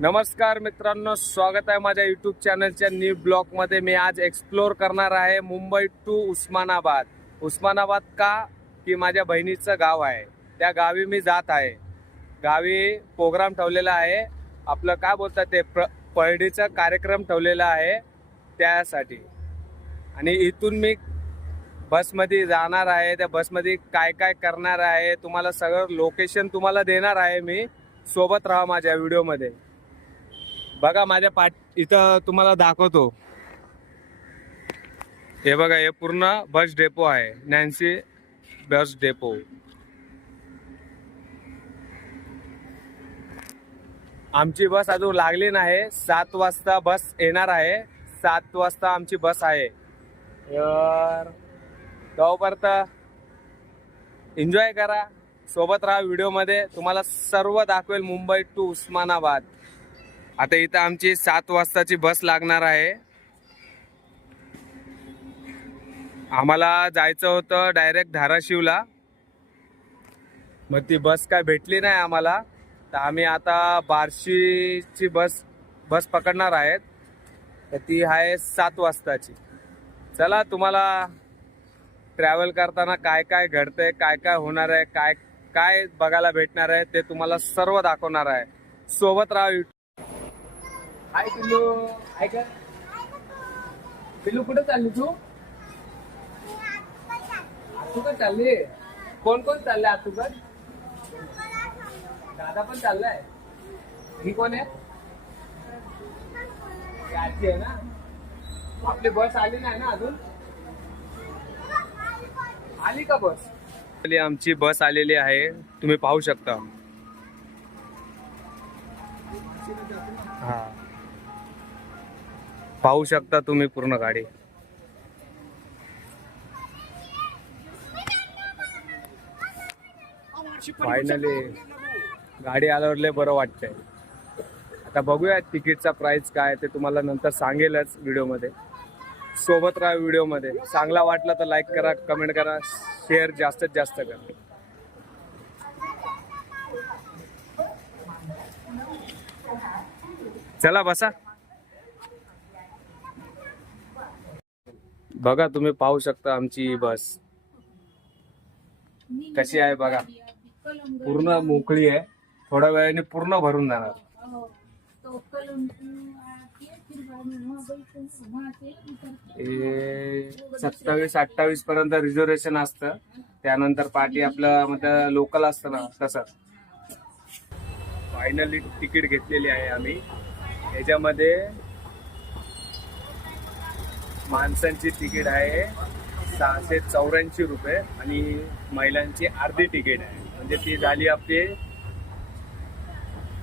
नमस्कार मित्रांनो, स्वागत आहे माझ्या यूट्यूब चॅनलच्या न्यू ब्लॉगमध्ये। मी आज एक्सप्लोर करणार आहे मुंबई टू उस्मानाबाद। उस्मानाबाद का की माझ्या बहिणीचं गाव आहे, त्या गावी मी जात आहे। गावी प्रोग्राम ठेवलेला आहे, आपलं काय बोलतात ते पळडीचा कार्यक्रम ठेवलेला आहे त्यासाठी। आणि इथून मी बसमध्ये जाणार आहे, त्या बसमध्ये काय काय करणार आहे तुम्हाला सगळं लोकेशन तुम्हाला देणार आहे मी। सोबत राहा माझ्या व्हिडिओमध्ये। बघा माझ्या इथं तुम्हाला दाखवतो, हे बघा, हे पूर्ण बस डेपो आहे, नॅन्सी बस डेपो। आमची बस अजून लागली नाही, 7 वाजता बस येणार आहे। 7 वाजता आमची बस आहे। तर तोपर्यंत एन्जॉय करा, सोबत राहा व्हिडिओमध्ये, तुम्हाला सर्व दाखवेल मुंबई टू उस्मानाबाद। आता इथं आमची 7 वाजताची बस लागणार आहे। आम्हाला जायचं होतं डायरेक्ट धाराशिवला, मग ती बस काय भेटली नाही आम्हाला, तर आम्ही आता बार्शीची बस पकडणार आहेत। तर ती आहे 7 वाजताची। चला, तुम्हाला ट्रॅव्हल करताना काय काय घडतंय, काय काय होणार आहे, काय काय बघायला भेटणार आहे ते तुम्हाला सर्व दाखवणार आहे। सोबत राहा। हाय पिल्लू, ऐक पिल्लू, कुठे चालली तू? तू का चालली? कोण कोण चाललंय आतुकड? दादा पण चाललाय। ही कोण आहे? आजी आहे ना। आपली बस आली नाही ना अजून? आली का बस? आमची बस आलेली आहे, तुम्ही पाहू शकता। हा, पाहू शकता तुम्ही पूर्ण गाडी। फायनली गाडी आल्यावर लय बरं वाटतंय। आता बघूया तिकीटचा प्राइस काय ते तुम्हाला नंतर सांगेलच व्हिडिओमध्ये। सोबत राहा व्हिडिओमध्ये। चांगला वाटला तर लाईक करा, कमेंट करा, शेअर जास्तीत जास्त करा। चला बसा। बघा, तुम्ही पाहू शकता आमची बस कशी आहे बघा, पूर्ण मोकळी आहे। थोड्या वेळाने पूर्ण भरून जाणार। 27-28 पर्यंत रिझर्वेशन असतं, त्यानंतर पार्टी आपलं म्हणजे लोकल असतं ना तसं। फायनली तिकीट घेतलेली आहे आम्ही। याच्यामध्ये माणसांची तिकीट आहे 684 रुपये आणि महिलांची अर्धी तिकीट आहे, म्हणजे ती झाली आपली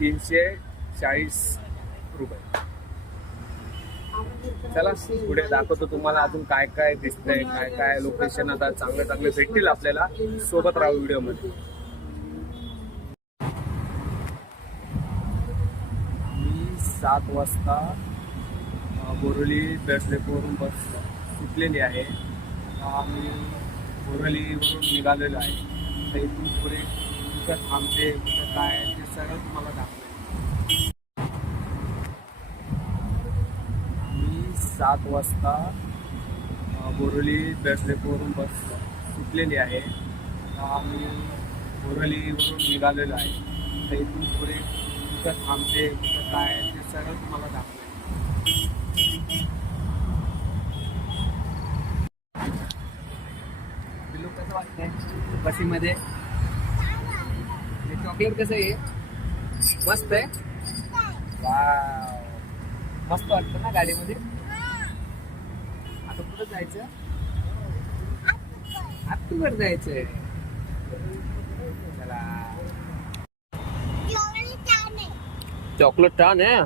340 रुपये। चला पुढे दाखवतो तुम्हाला अजून काय काय दिसतंय, काय काय लोकेशन आता चांगले चांगले भेटतील आपल्याला। सोबत राहू व्हिडिओमध्ये। 7 वाजता बोरिवली बस डेपोवरून बस सुटलेली आहे। आम्ही बोरिवलीवरून निघालेलो आहे। तर इथून पुढे कुठं थांबते, कुठं काय ते सगळं तुम्हाला दाखवेल। आम्ही 7 वाजता बोरिवली बस डेपोवरून बस सुटलेली आहे। आम्ही बोरिवलीवरून निघालेलो आहे। तर इथून पुढे कुठं थांबते, कुठं काय ते सगळं तुम्हाला दाखवेल। कसं वाटतंय बसीमध्ये? चॉकलेट कसं आहे? मस्त आहे। वाव, मस्त वाटतं ना गाडीमध्ये। आता कुठं जायचं? आतूवर जायचंय। चला, चॉकलेट छान आहे।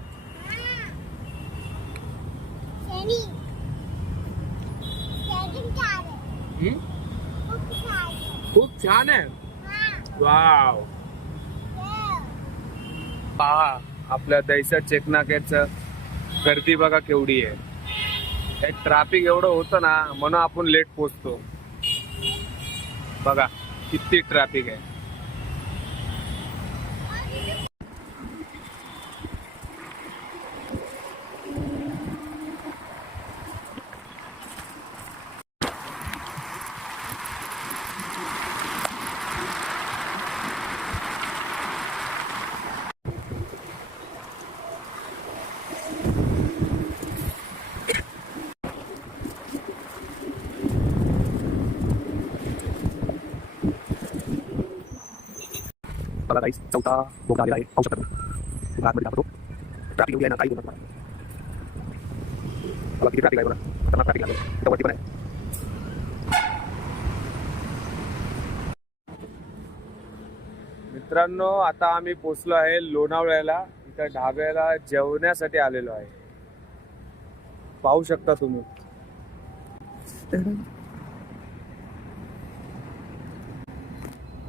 खूप छान आहे। वाव, पहा आपल्या दैसा चेकनाक्याचं गर्दी बघा केवढी आहे। ट्रॅफिक एवढं होतं ना, म्हणून आपण लेट पोहोचतो। बघा किती ट्रॅफिक आहे। बघा काही चौथा बोगदा आलेला आहे, पाहू शकता तुम्ही. आतमध्ये दाखवतो. ट्रॅफिक एवढी आहे ना, काही बोलत नाही. बघा किती ट्रॅफिक आहे, बघा खतरनाक ट्रॅफिक आहे. इथं वरती पण आहे. मित्रांनो, आता आम्ही पोचलो आहे लोणावळ्याला. इथं ढाब्याला जेवण्यासाठी आलेलो आहे, पाहू शकता तुम्ही.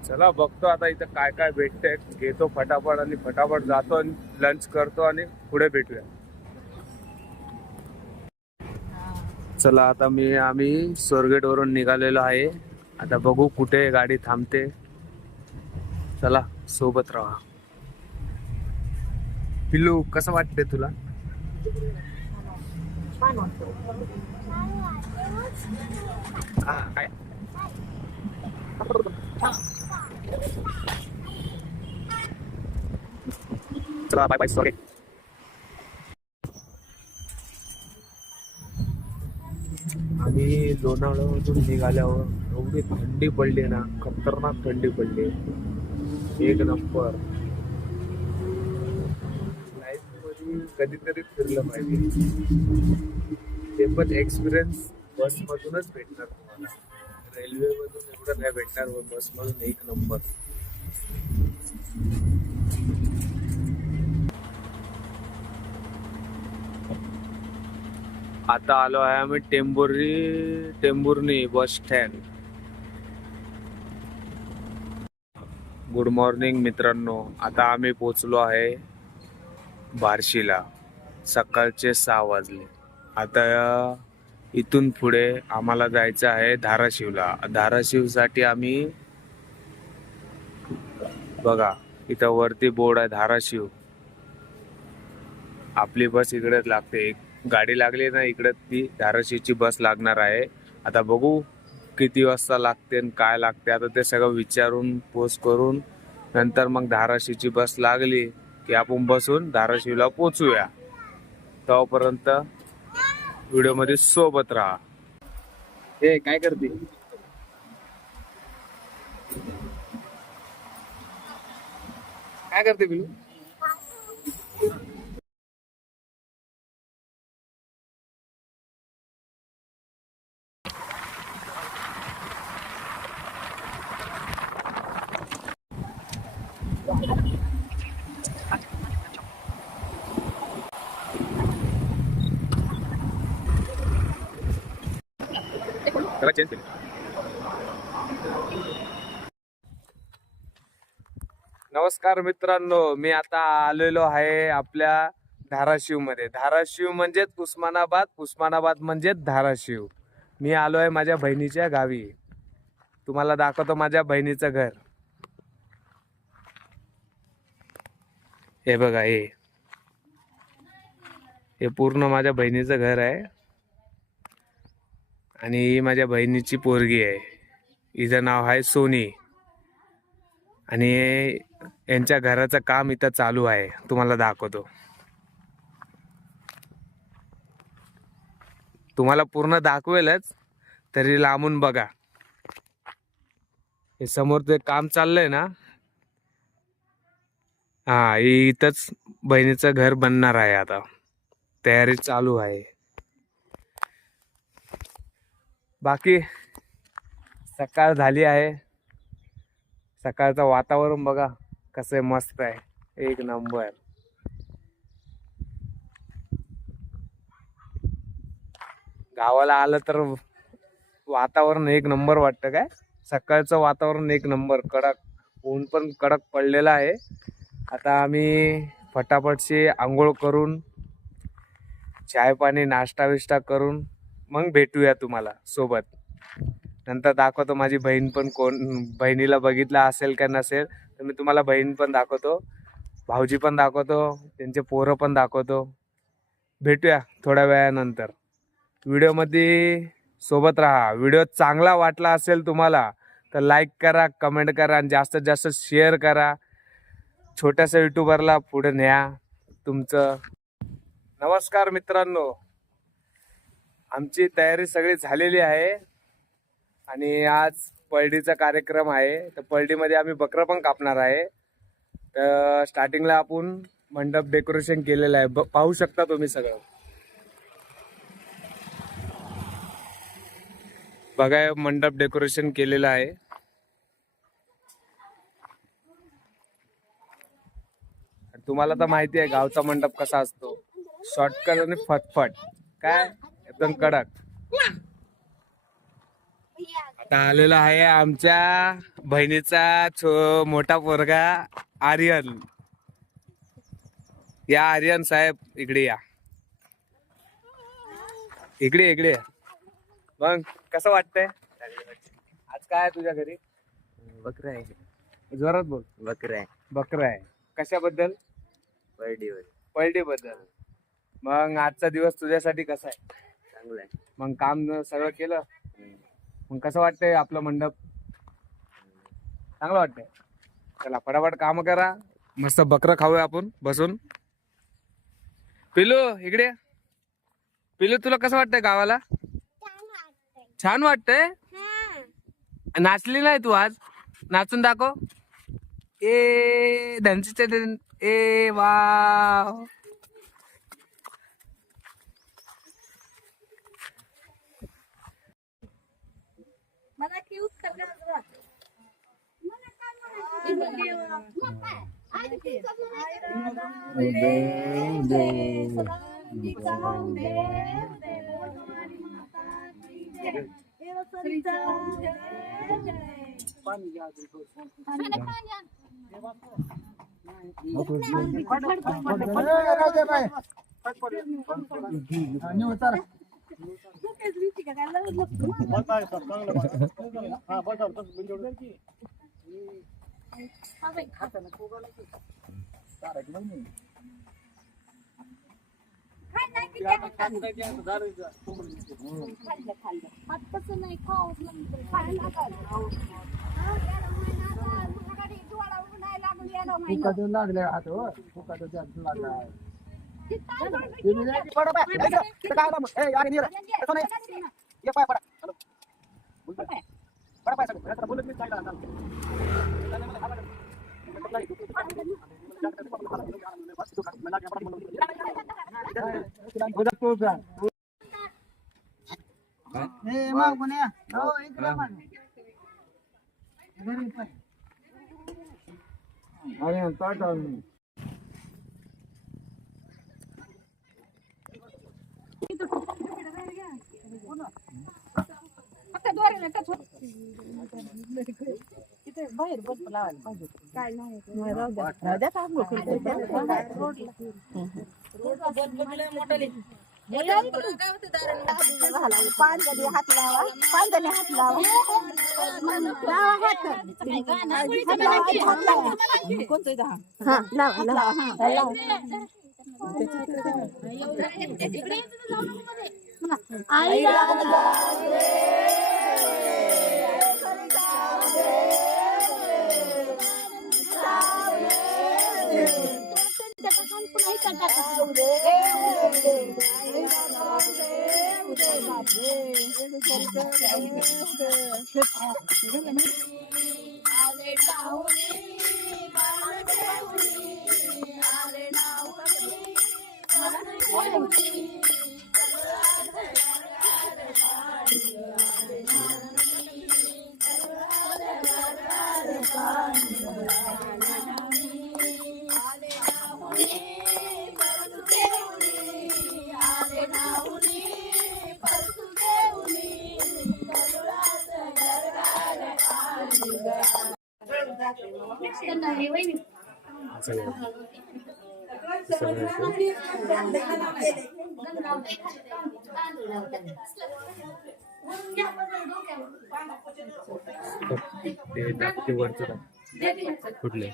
चला बघतो आता इथं काय काय भेटतंय, घेतो फटाफट आणि फटाफट जातो आणि लंच करतो आणि पुढे भेटूया. चला आता आम्ही स्वारगेट वरून निघालेलो आहे. आता बघू कुठे गाडी थांबते. चला सोबत राहा. पिल्लू कसं वाटते तुला? काय चला बाय बाय स्वारगेट. आम्ही लोणावळ्यामधून निघाल्यावर एवढी थंडी पडली ना, खतरनाक थंडी पडली, एक नंबर. लाईफ मध्ये कधीतरी फिरलं पाहिजे, ते पण एक्सपिरियन्स बस मधूनच भेटणार तुम्हाला. रेल्वे मधून एवढं नाही भेटणार, बस मधून एक नंबर. आता आलो आहे आम्ही Tembhurni bus stand. Good morning मित्रांनो, आता आम्ही पोचलो आहे बार्शीला. सकाळचे 6 वाजले. आता इथून पुढे आम्हाला जायचं आहे धाराशिवला. धाराशिवसाठी आम्ही बघा इथं वरती बोर्ड आहे धाराशिव. आपली बस इकडेच लागते, एक गाडी लागली ना इकडे, ती धाराशिवची बस लागणार आहे. आता बघू किती वाजता लागते आणि काय लागते, आता ते सगळं विचारून पोस्ट करून नंतर मग धाराशिवची बस लागली की आपण बसून धाराशिवला पोचूया. तोपर्यंत व्हिडिओ मध्ये सोबत राहा. हे काय करते? काय करते बिलू? त्याला चेंज केली. नमस्कार मित्रांनो, मी आता आलेलो आहे आपल्या धाराशिव मध्ये. धाराशिव म्हणजेच उस्मानाबाद, उस्मानाबाद म्हणजेच धाराशिव. मी आलो आहे माझ्या बहिणीच्या गावी. तुम्हाला दाखवतो माझ्या बहिणीचं घर. हे बघा, हे पूर्ण माझ्या बहिणीचं घर आहे आणि ही माझ्या बहिणीची पोरगी आहे. हिचं नाव आहे सोनी आणि यांच्या घराचं काम इथं चालू आहे, तुम्हाला दाखवतो. तुम्हाला पूर्ण दाखवेलच, तरी लांबून बघा. हे समोर ते काम चाललंय ना, हा इथंच बहिणीचं घर बनणार आहे. आता तयारी चालू आहे. बाकी सकाळ झाली आहे. सकाळचं वातावरण बघा कसं मस्त आहे, एक नंबर. गावाला आलं तर वातावरण एक नंबर वाटतं. काय सकाळचं वातावरण एक नंबर, कडक ऊन पण कडक पडलेला आहे. आता आम्ही फटाफटशी आंघोळ करून चाय पाणी नाश्ता विष्टा करून मग भेटूया तुम्हाला सोबत. नंतर दाखवतो माझी बहीण पण, कोण बहिणीला बघितला असेल का नसेल तर मी तुम्हाला बहीण पण दाखवतो, भाऊजी पण दाखवतो, त्यांचे पोरं पण दाखवतो. भेटूया थोड्या वेळानंतर. व्हिडिओमध्ये सोबत राहा. व्हिडिओ चांगला वाटला असेल तुम्हाला तर लाईक करा, कमेंट करा आणि जास्तीत जास्त शेअर करा. छोट्याशा युट्यूबरला पुढे न्या तुमचं. नमस्कार मित्रांनो, आमची तयारी सगळी झालेली आहे आणि आज पळडीचा कार्यक्रम आहे. तर पळडीमध्ये आम्ही बकरं पण कापणार आहे. तर स्टार्टिंगला आपण मंडप डेकोरेशन केलेलं आहे, पाहू शकता तुम्ही सगळं. बघा मंडप डेकोरेशन केलेलं आहे. तुम्हाला तर माहिती आहे गावचा मंडप कसा असतो, शॉर्टकट आणि फटफट, काय एकदम कडक. आता आलेला आहे आमच्या बहिणीचा मोठा पोरगा आर्यन. या आर्यन साहेब इकडे या, इकडे इकडे. मग कसं वाटतंय आज, काय आहे तुझ्या घरी? बकरा आहे. जोरात बोल. बकरा आहे. बकरा आहे. कशाबद्दल? बर्डी बद्दल. मग आजचा दिवस तुझ्यासाठी कसा आहे? चांगला आहे. मग काम सगळं केलं, मग कसं वाटतंय आपलं मंडप? चांगलं वाटतंय. चला फटाफट काम करा, मस्त बकरं खाऊया आपण बसून. पिलू इकडे. पिलू तुला कसं वाटतंय गावाला? छान वाटतंय. नाचली नाही तू आज? नाचून दाखव. ए धनचे ए वा. मला क्यूट करणार लागले हात लागला. बाहेर बस लावायला पाहिजे. काय नाही पांजणी हात लावा, पांजणी हात लावा, कोणतं लावा लावा. कुठले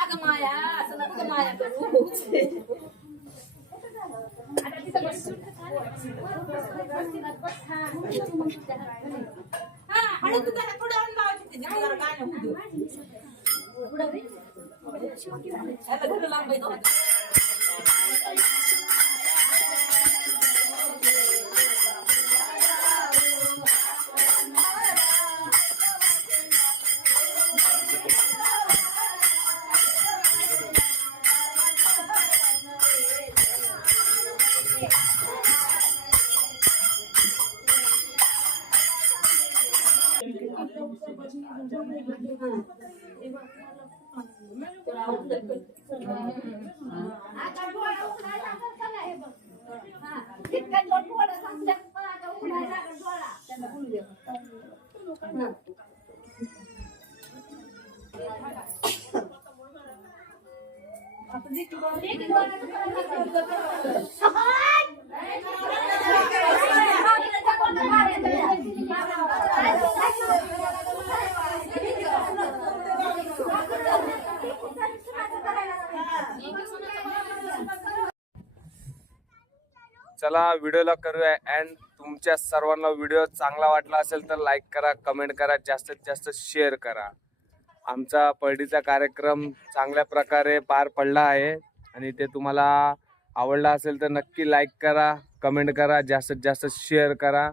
अगं माया असं नको गं माया करू. चला व्हिडिओला करूया एंड. तुमच्या सर्वांना व्हिडिओ चांगला वाटला असेल तर लाईक करा, कमेंट करा, जास्तीत जास्त शेअर करा. आमचा परडीचा कार्यक्रम चांगल्या प्रकारे पार पडला आहे आणि ते तुम्हाला आवडला असेल तर नक्की लाईक करा, कमेंट करा, जास्तीत जास्त शेअर करा.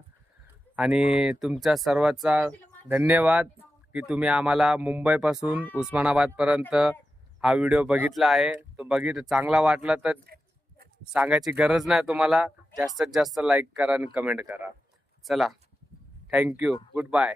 आणि तुमच्या सर्वांचा धन्यवाद की तुम्ही आम्हाला मुंबईपासून उस्मानाबादपर्यंत हा व्हिडिओ बघितला आहे. तो चांगला वाटला तर सांगायची गरज नाही तुम्हाला. जास्तीत जास्त लाईक करा आणि कमेंट करा. चला, थँक्यू, गुड बाय.